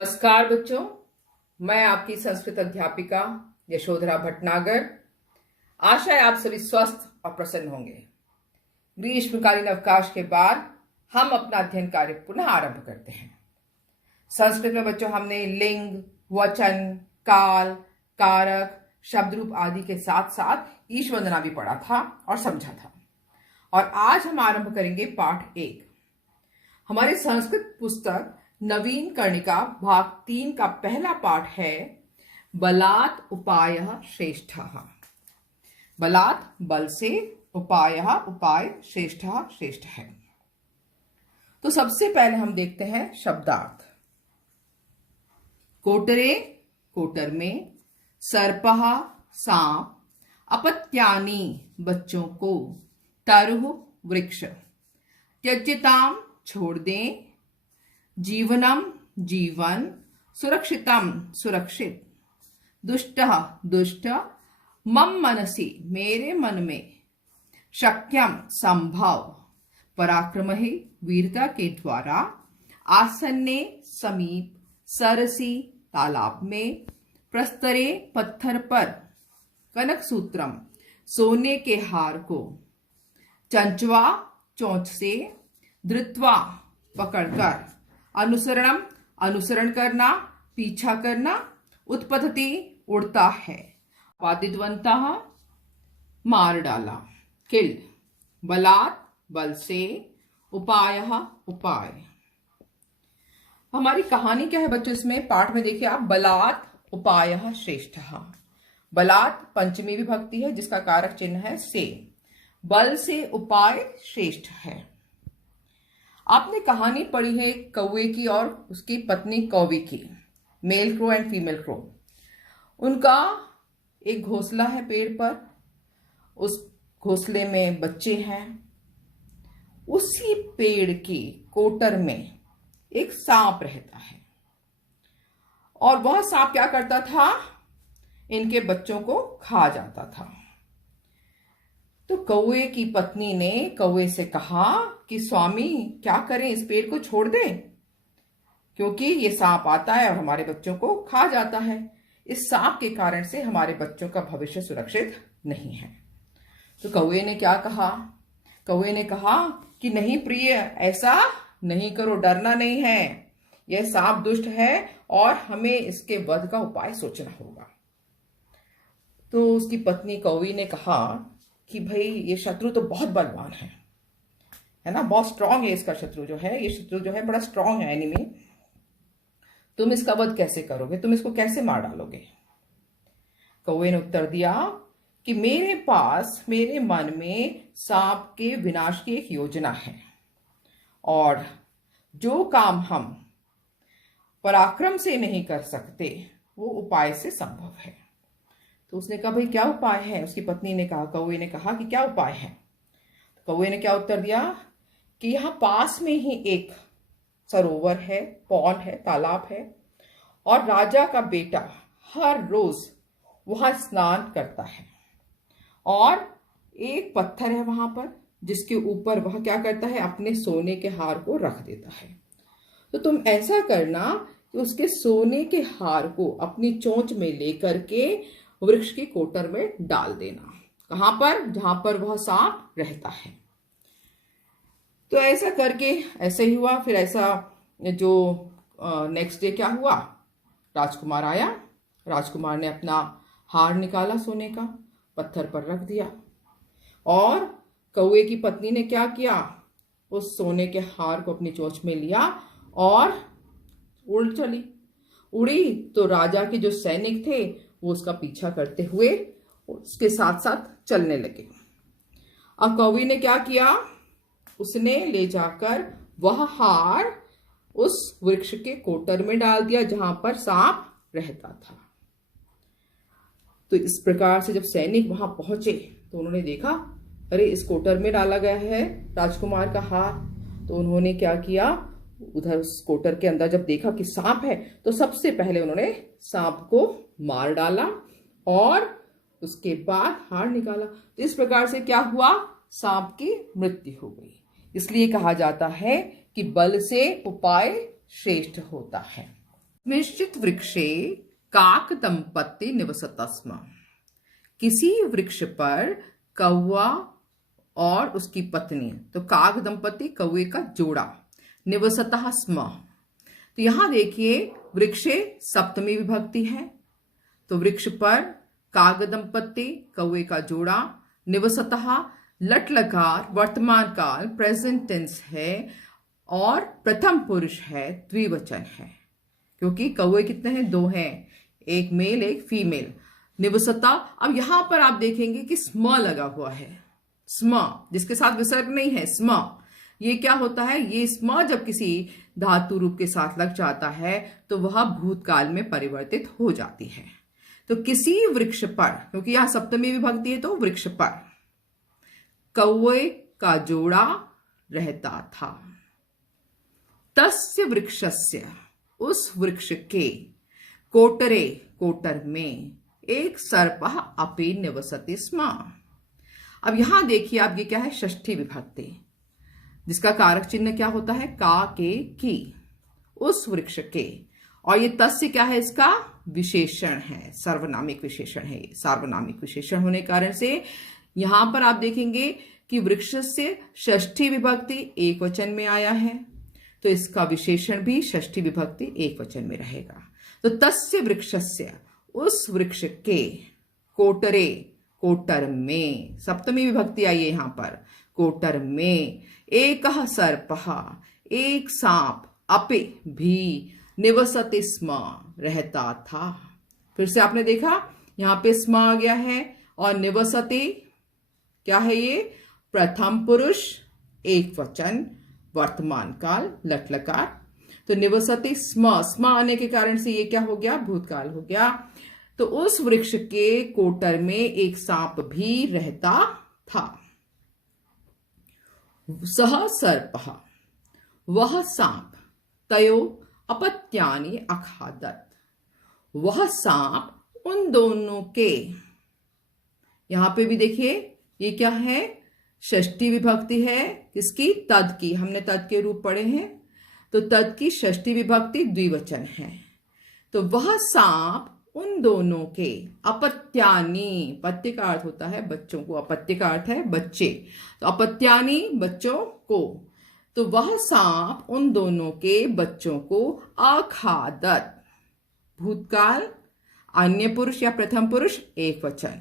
नमस्कार बच्चों, मैं आपकी संस्कृत अध्यापिका यशोधरा भटनागर। आशा है आप सभी स्वस्थ और प्रसन्न होंगे। ग्रीष्मकालीन अवकाश के बाद हम अपना अध्ययन कार्य पुनः आरंभ करते हैं। संस्कृत में बच्चों हमने लिंग, वचन, काल, कारक, शब्द रूप आदि के साथ साथ ईश वंदना भी पढ़ा था और समझा था। और आज हम आरंभ करेंगे पाठ 1। हमारी संस्कृत पुस्तक नवीन कर्णिका भाग 3 का पहला पाठ है बलात् उपायः श्रेष्ठः। बलात् बल से, उपायः उपाय, श्रेष्ठः श्रेष्ठ है। तो सबसे पहले हम देखते हैं शब्दार्थ। कोटरे कोटर में, सर्पः सांप, अपत्यानि बच्चों को, तरुः वृक्ष, त्यज्यताम छोड़ दें, जीवनम जीवन, सुरक्षितम सुरक्षित, दुष्टः दुष्ट, मम मनसि मेरे मन में, शक्यम संभव, पराक्रमहि वीरता के द्वारा, आसन्ने समीप, सरसी तालाब में, प्रस्तरे पत्थर पर, कनक सूत्रम सोने के हार को, चंचवा चोंच से, धृत्वा पकड़कर, अनुसरणम अनुसरण करना, पीछा करना, उत्पतति उड़ता है, पादिद्वंतः मार डाला, किल्ड, बलात् बल से, उपायः उपाय। हमारी कहानी क्या है बच्चों? इसमें पाठ में देखिए आप, बलात् उपायः श्रेष्ठः। बलात् पंचमी विभक्ति है जिसका कारक चिन्ह है से। बल से उपाय श्रेष्ठ है। आपने कहानी पढ़ी है कौवे की और उसकी पत्नी कौवी की, male crow and female crow. उनका एक घोंसला है पेड़ पर, उस घोंसले में बच्चे हैं। उसी पेड़ की कोटर में एक सांप रहता है और वह सांप क्या करता था? इनके बच्चों को खा जाता था। तो कौवे की पत्नी ने कौवे से कहा कि स्वामी क्या करें, इस पेड़ को छोड़ दें, क्योंकि ये सांप आता है और हमारे बच्चों को खा जाता है। इस सांप के कारण से हमारे बच्चों का भविष्य सुरक्षित नहीं है। तो कौवे ने क्या कहा? कौवे ने कहा कि नहीं प्रिय, ऐसा नहीं करो, डरना नहीं है, यह सांप दुष्ट है और हमें इसके वध का उपाय सोचना होगा। तो उसकी पत्नी कौवी ने कहा कि भाई ये शत्रु तो बहुत बलवान है ना, बहुत स्ट्रांग है इसका शत्रु जो है, ये शत्रु जो है बड़ा स्ट्रांग है, एनिमी। तुम इसका वध कैसे करोगे? तुम इसको कैसे मार डालोगे? कौवे ने उत्तर दिया कि मेरे पास, मेरे मन में सांप के विनाश की एक योजना है और जो काम हम पराक्रम से नहीं कर सकते वो उपाय से संभव है। तो उसने कहा भाई क्या उपाय है? उसकी पत्नी ने कहा, कौवे ने कहा कि क्या उपाय है? तो कौवे ने क्या उत्तर दिया कि यहाँ पास में ही एक सरोवर है, पॉन्ड है, तालाब है और राजा का बेटा हर रोज वहां स्नान करता है और एक पत्थर है वहां पर जिसके ऊपर वह क्या करता है? अपने सोने के हार को रख देता है। तो तुम ऐसा करना कि उसके सोने के हार को अपनी चोंच में लेकर के वृक्ष की कोटर में डाल देना। कहां पर? जहां पर वह सांप रहता है। तो ऐसा करके ऐसे ही हुआ। फिर ऐसा जो नेक्स्ट डे क्या हुआ, राजकुमार आया, राजकुमार ने अपना हार निकाला सोने का, पत्थर पर रख दिया और कौवे की पत्नी ने क्या किया? उस सोने के हार को अपनी चोंच में लिया और उड़ चली। उड़ी तो राजा के जो सैनिक थे वो उसका पीछा करते हुए उसके साथ साथ चलने लगे। अब कौवी ने क्या किया? उसने ले जाकर वह हार उस वृक्ष के कोटर में डाल दिया जहां पर सांप रहता था। तो इस प्रकार से जब सैनिक वहां पहुंचे तो उन्होंने देखा, अरे इस कोटर में डाला गया है राजकुमार का हार। तो उन्होंने क्या किया? उधर उस कोटर के अंदर जब देखा कि सांप है तो सबसे पहले उन्होंने सांप को मार डाला और उसके बाद हार निकाला। तो इस प्रकार से क्या हुआ? सांप की मृत्यु हो गई। इसलिए कहा जाता है कि बल से उपाय श्रेष्ठ होता है। निश्चित वृक्षे काक दंपति निवसत स्म। किसी वृक्ष पर कौवा और उसकी पत्नी, तो काक दंपति कौवे का जोड़ा, निवसतः स्म। तो यहां देखिए वृक्षे सप्तमी विभक्ति है, तो वृक्ष पर काक दंपति कौवे का जोड़ा, निवसतः लट लकार वर्तमान काल प्रेजेंट टेंस है और प्रथम पुरुष है, द्विवचन है, क्योंकि कौवे कितने हैं? 2 हैं, एक मेल एक फीमेल। निवसता, अब यहां पर आप देखेंगे कि स्म लगा हुआ है, स्म जिसके साथ विसर्ग नहीं है, स्म। ये क्या होता है? ये स्म जब किसी धातु रूप के साथ लग जाता है तो वह भूतकाल में परिवर्तित हो जाती है। तो किसी वृक्ष पर, क्योंकि यहां सप्तमी विभक्ति है, तो वृक्ष पर कौवे का जोड़ा रहता था। तस्य वृक्षस्य, उस वृक्ष के, कोटरे, कोटर में, एक सर्पः अपि निवसति स्म। अब यहां देखिए आप, ये क्या है? षष्ठी विभक्ति, जिसका कारक चिन्ह क्या होता है? का, के, की, उस वृक्ष के। और ये तस्य क्या है? इसका विशेषण है, सर्वनामिक विशेषण है। सार्वनामिक विशेषण होने कारण से यहां पर आप देखेंगे कि वृक्ष से षष्ठी विभक्ति एक वचन में आया है, तो इसका विशेषण भी षष्ठी विभक्ति एक वचन में रहेगा। तो तस्य वृक्षस्य, उस वृक्ष के, कोटरे, कोटर में, सप्तमी विभक्ति आई है यहां पर, कोटर में, एकः सर्पः, एक सांप, अपि भी, निवसति स्म, रहता था। फिर से आपने देखा यहां पे स्म आ गया है, और निवसति क्या है? ये प्रथम पुरुष एक वचन वर्तमान काल लट लकार। तो निवसति स्म, स्म आने के कारण से ये क्या हो गया? भूतकाल हो गया। तो उस वृक्ष के कोटर में एक सांप भी रहता था। सह सर्पः, वह सांप, तयो अपत्यानि अखादत, वह सांप उन दोनों के, यहां पे भी देखिए ये क्या है? षष्ठी विभक्ति है, किसकी? तद की। हमने तद के रूप पढ़े हैं, तो तद की षष्ठी विभक्ति द्विवचन है। तो वह सांप उन दोनों के, अपत्यानि, पत्य का अर्थ होता है बच्चों को, अपत्य का अर्थ है बच्चे, तो अपत्यानि बच्चों को, तो वह सांप उन दोनों के बच्चों को अखादत, भूतकाल, अन्य पुरुष या प्रथम पुरुष एक वचन,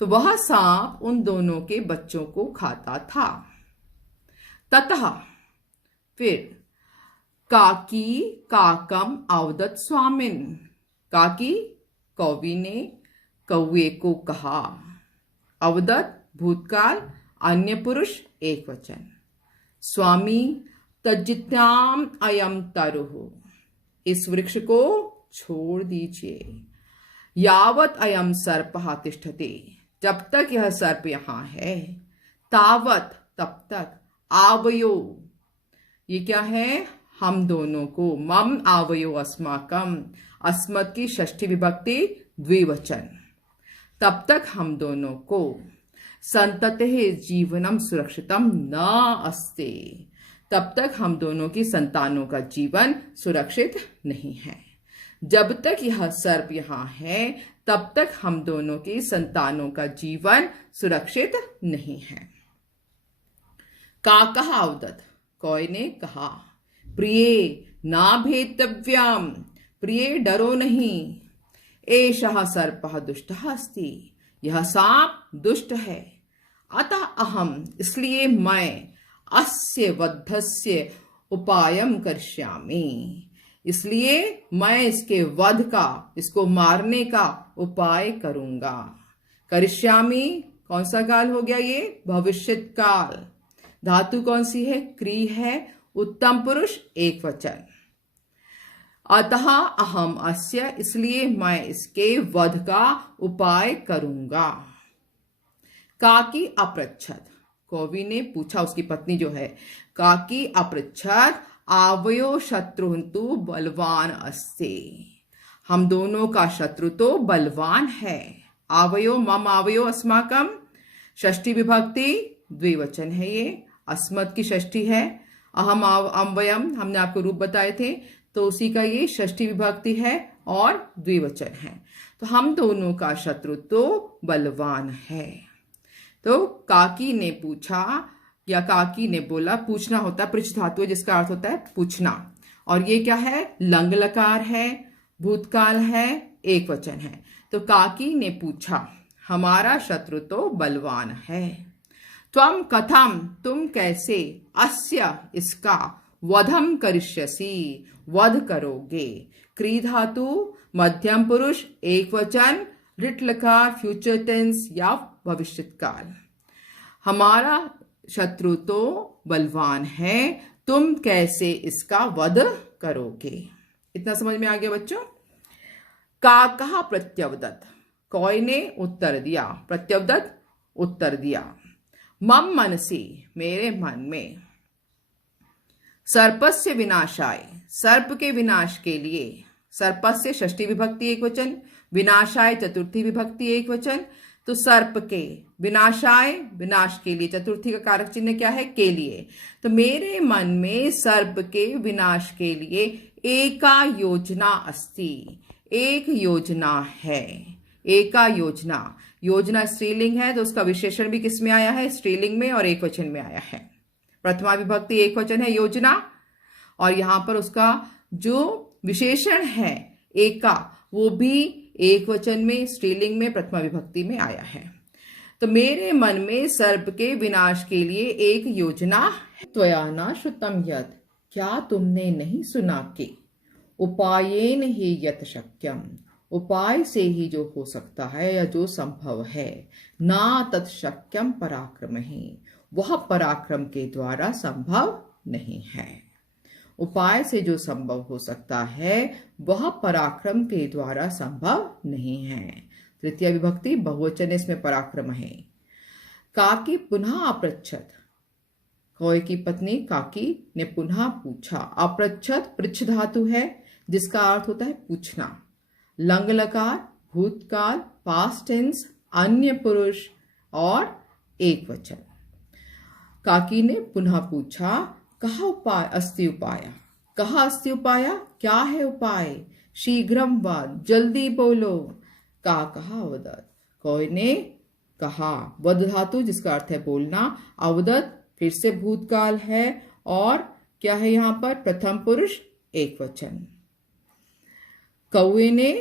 तो वह सांप उन दोनों के बच्चों को खाता था। ततः, फिर, काकी काकम अवदत स्वामिन, काकी कौवी ने कौवे को कहा, अवदत भूतकाल, अन्य पुरुष एक वचन, स्वामी तज्जित्याम अयम तरुः, इस वृक्ष को छोड़ दीजिए, यावत अयम सर्पः तिष्ठति, जब तक यह सर्प यहां है, तावत तब तक, आवयो, ये क्या है? हम दोनों को, मम आवयो अस्माकम, अस्मत् की षष्ठी विभक्ति द्विवचन, तब तक हम दोनों को, संततेः जीवनम सुरक्षितम न अस्ति, तब तक हम दोनों की संतानों का जीवन सुरक्षित नहीं है। जब तक यह सर्प यहां है तब तक हम दोनों की संतानों का जीवन सुरक्षित नहीं है। काकः अवदत्, कौवे ने कहा, प्रिये ना भेतव्यम, प्रिय डरो नहीं, एषः सर्पः दुष्टः अस्ति, यह सांप दुष्ट है, अतः अहम, इसलिए मैं, अस्य वधस्य उपायम करिष्यामि, इसलिए मैं इसके वध का, इसको मारने का उपाय करूंगा। करिष्यामि कौन सा काल हो गया? ये भविष्यत काल। धातु कौन सी है? क्री है, उत्तम पुरुष एक वचन। अतः अहम अस्य, इसलिए मैं इसके वध का उपाय करूंगा। काकी अपृच्छत, कौवी ने पूछा, उसकी पत्नी जो है, काकी अपृच्छत आवयो शत्रुन्तु बलवान अस्ति, हम दोनों का शत्रु तो बलवान है। आवयो, मम आवयो अस्माकम, षष्ठी विभक्ति द्विवचन है, ये अस्मत् की षष्ठी है। अहम अवयम हमने आपको रूप बताए थे, तो उसी का ये षष्ठी विभक्ति है और द्विवचन है। तो हम दोनों का शत्रु तो बलवान है। तो काकी ने पूछा या काकी ने बोला, पूछना होता है पृच्छ धातु है जिसका अर्थ होता है पूछना, और ये क्या है, लंग लकार है, भूतकाल है, एक वचन है। तो काकी ने पूछा, हमारा शत्रु तो बलवान है। त्वम कथम, तुम कैसे, अस्य इसका, वधम करिष्यसि, वध करोगे। क्री धातु, मध्यम पुरुष, एक वचन, लिट लकार, फ्यूचर टेंस या भविष्यत काल। हमारा शत्रु तो बलवान है, तुम कैसे इसका वध करोगे। इतना समझ में आ गया बच्चों। काकः प्रत्यवदत्, कौय ने उत्तर दिया, प्रत्यवदत् उत्तर दिया। मम मनसि, मेरे मन में, सर्पस्य विनाशाय, सर्प के विनाश के लिए, सर्पस्य षष्ठी विभक्ति एक वचन, विनाशाय चतुर्थी विभक्ति एक वचन। तो सर्प के, विनाशाय विनाश के लिए, चतुर्थी का कारक चिन्ह क्या है, के लिए। तो मेरे मन में सर्प के विनाश के लिए एका योजना अस्ति, एक योजना है। एका योजना, योजना स्त्रीलिंग है तो उसका विशेषण भी किस में आया है, स्त्रीलिंग में और एक वचन में आया है। प्रथमा विभक्ति एक वचन है योजना, और यहां पर उसका जो विशेषण है एका, वो भी एक वचन में, स्त्रीलिंग में, प्रथमा विभक्ति में आया है। तो मेरे मन में सर्प के विनाश के लिए एक योजना है। त्वया न श्रुतं यत्, क्या तुमने नहीं सुना कि, उपायेन ही यत् शक्यम, उपाय से ही जो हो सकता है या जो संभव है, ना तत् शक्यम पराक्रम ही, वह पराक्रम के द्वारा संभव नहीं है। उपाय से जो संभव हो सकता है वह पराक्रम के द्वारा संभव नहीं है। तृतीय विभक्ति बहुवचन, इसमें पराक्रम है। काकी पुनः अपृच्छत, कौय की पत्नी काकी ने पुनः पूछा। अपृच्छत पृच्छ धातु है जिसका अर्थ होता है पूछना। लंग लकार, भूतकाल, पास्ट टेंस, अन्य पुरुष और एक वचन। काकी ने पुनः पूछा, कहा उपाय अस्ति उपाय, कहा अस्ति उपाय, क्या है उपाय। शीघ्रम वद, जल्दी बोलो। कहा अवदत्, कौय ने कहा। वद धातु जिसका अर्थ है बोलना। अवदत् फिर से भूतकाल है और क्या है यहाँ पर, प्रथम पुरुष एक वचन। कौए ने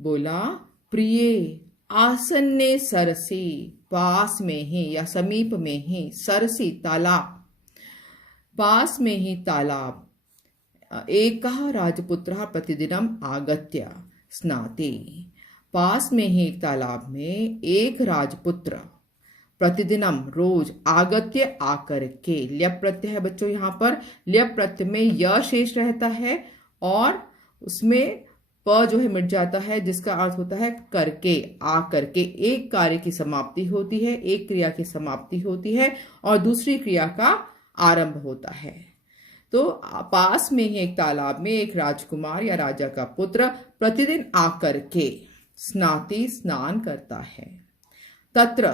बोला, प्रिय आसन्ने सरसी, पास में ही या समीप में ही, सरसी तालाब, पास में ही तालाब। एकः राजपुत्रः प्रतिदिनम आगत्य स्नाति, पास में ही तालाब में एक राजपुत्र प्रतिदिनम रोज, आगत्य आकर के, ल्यप प्रत्यय है बच्चों यहाँ पर। ल्यप प्रत्यय में य शेष रहता है और उसमें प जो है मिट जाता है जिसका अर्थ होता है करके, आकर के। एक कार्य की समाप्ति होती है, एक क्रिया की समाप्ति होती है और दूसरी क्रिया का आरंभ होता है। तो पास में ही एक तालाब में एक राजकुमार या राजा का पुत्र प्रतिदिन आकर के स्नाति, स्नान करता है। तत्र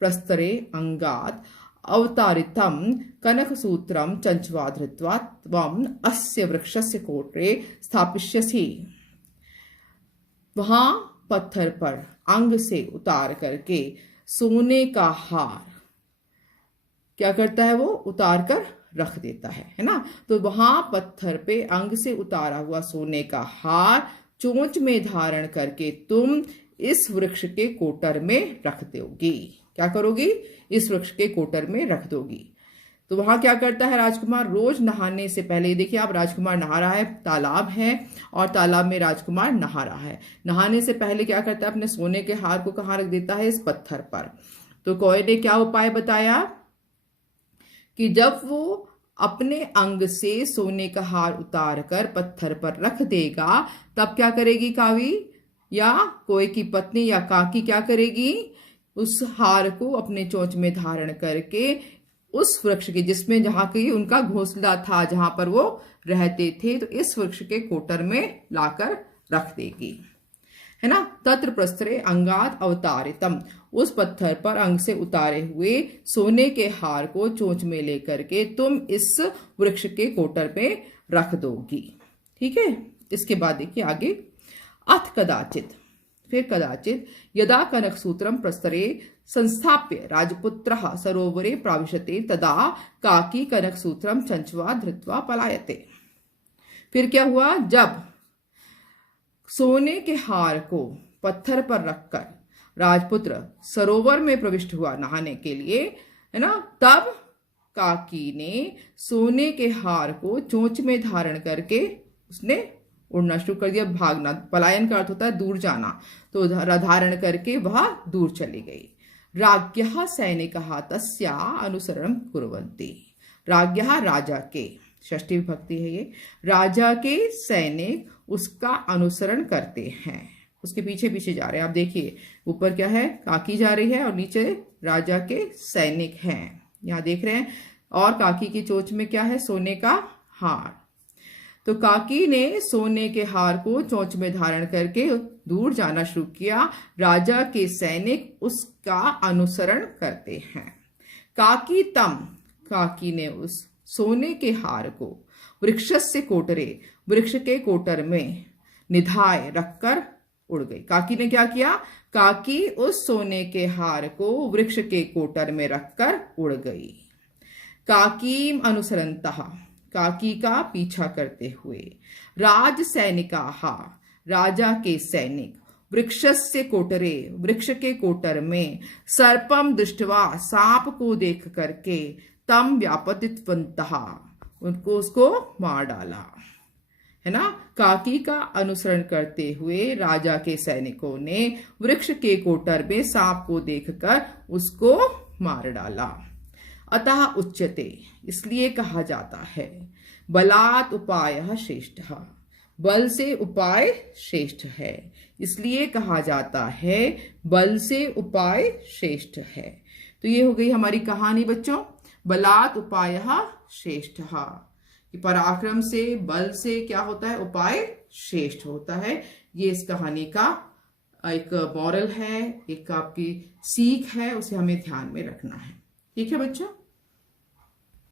प्रस्तरे अंगात अवतारितम कनकसूत्रम चंचवा धृत्वा त्वम अस्य वृक्षस्य कोटरे स्थापिष्यसि। वहां पत्थर पर अंग से उतार करके सोने का हार क्या करता है, वो उतार कर रख देता है ना। तो वहां पत्थर पे अंग से उतारा हुआ सोने का हार चोंच में धारण करके तुम इस वृक्ष के कोटर में रख दोगी। क्या करोगी, इस वृक्ष के कोटर में रख दोगी। तो वहां क्या करता है राजकुमार, रोज नहाने से पहले, देखिए आप राजकुमार नहा रहा है, तालाब है और तालाब में राजकुमार नहा रहा है। नहाने से पहले क्या करता है, अपने सोने के हार को कहाँ रख देता है, इस पत्थर पर। तो कौए ने क्या उपाय बताया कि जब वो अपने अंग से सोने का हार उतार कर पत्थर पर रख देगा तब क्या करेगी कावी या कोई की पत्नी या काकी क्या करेगी, उस हार को अपने चोंच में धारण करके उस वृक्ष के, जिसमें जहां की उनका घोंसला था, जहां पर वो रहते थे, तो इस वृक्ष के कोटर में लाकर रख देगी, है ना। तत्र प्रस्तरे अंगात अवतारितम, उस पत्थर पर अंग से उतारे हुए सोने के हार को चोंच में लेकर के तुम इस वृक्ष के कोटर में रख दोगी। ठीक है। इसके बाद देखिए आगे, अथ कदाचित, फिर कदाचित यदा कनक सूत्रम प्रस्तरे संस्थाप्य राजपुत्रः सरोवरे प्राविशते तदा काकी कनक सूत्रम चंचवा धृत्वा पलायते। फिर क्या हुआ, जब सोने के हार को पत्थर पर रखकर राजपुत्र सरोवर में प्रविष्ट हुआ नहाने के लिए, है ना, तब काकी ने सोने के हार को चोंच में धारण करके उसने उड़ना शुरू कर दिया। भागना, पलायन का अर्थ होता है दूर जाना, तो धारण करके वह दूर चली गई। राज्ञः सैनिकः तस्या अनुसरणं कुर्वन्ति। राज्ञः राजा के, षष्ठी विभक्ति है ये, राजा के सैनिक उसका अनुसरण करते हैं, उसके पीछे पीछे जा रहे हैं। आप देखिए ऊपर क्या है, काकी जा रही है और नीचे राजा के सैनिक हैं, यहाँ देख रहे हैं। और काकी की चोंच में क्या है, सोने का हार। तो काकी ने सोने के हार को चोंच में धारण करके दूर जाना शुरू किया। राजा के सैनिक उसका अनुसरण करते हैं। काकी तम, काकी ने उस सोने के हार को वृक्षस्य कोटरे, वृक्ष के कोटर में निधाय रखकर उड़ गई। काकी ने क्या किया, काकी उस सोने के हार को वृक्ष के कोटर में रखकर उड़ गई। काकीम अनुसरन्तः, काकी का पीछा करते हुए, राज सैनिकाः, राजा के सैनिक, वृक्षस्य कोटरे, वृक्ष के कोटर में, सर्पम दृष्ट्वा, सांप को देख करके, तम व्यापतितवन्तः, उनको उसको मार डाला, है ना। काकी का अनुसरण करते हुए राजा के सैनिकों ने वृक्ष के कोटर में सांप को देखकर उसको मार डाला। अतः उच्यते, इसलिए कहा जाता है, बलात् उपायः श्रेष्ठः, बल से उपाय श्रेष्ठ है, इसलिए कहा जाता है बल से उपाय श्रेष्ठ है। तो ये हो गई हमारी कहानी बच्चों, बलात् उपायः श्रेष्ठः, कि पराक्रम से, बल से क्या होता है, उपाय श्रेष्ठ होता है। ये इस कहानी का एक मॉरल है, एक आपकी सीख है, उसे हमें ध्यान में रखना है। ठीक है बच्चों।